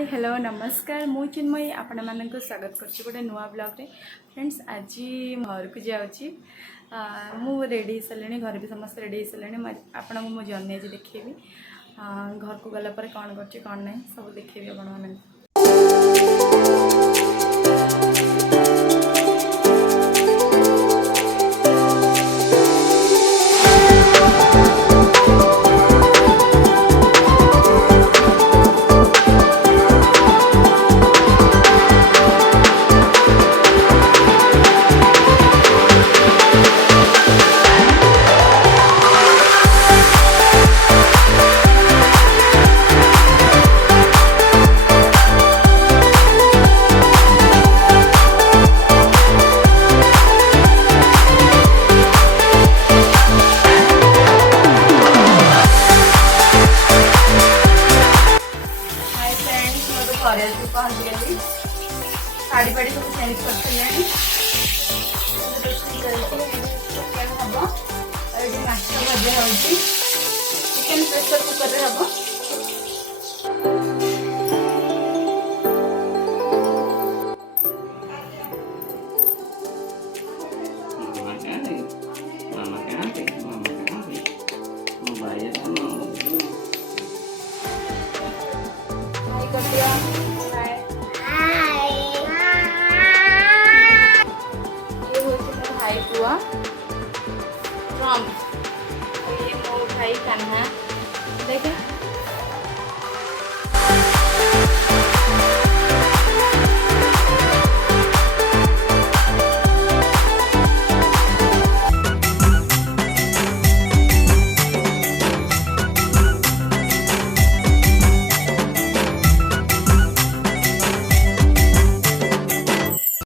Hi hello नमस्कार मु चिन्मयी आपण मानक स्वागत करछि गोटे नुआ ब्लॉग रे। फ्रेंड्स आज घर को जाउछि मु रेडी सलेनी घर भी समस्त रेडी सलेनी आपण को मु जर्नी आज देखिबी घर को गला पर कोन करछि कोन नै सब देखिबी आपण मानक। साड़ी पाड़ी सब चेंज कर माछ भजा हो चिकेन प्रेशर कुकर रे हम ट्रम्प ये मो भाई कान्हा देखे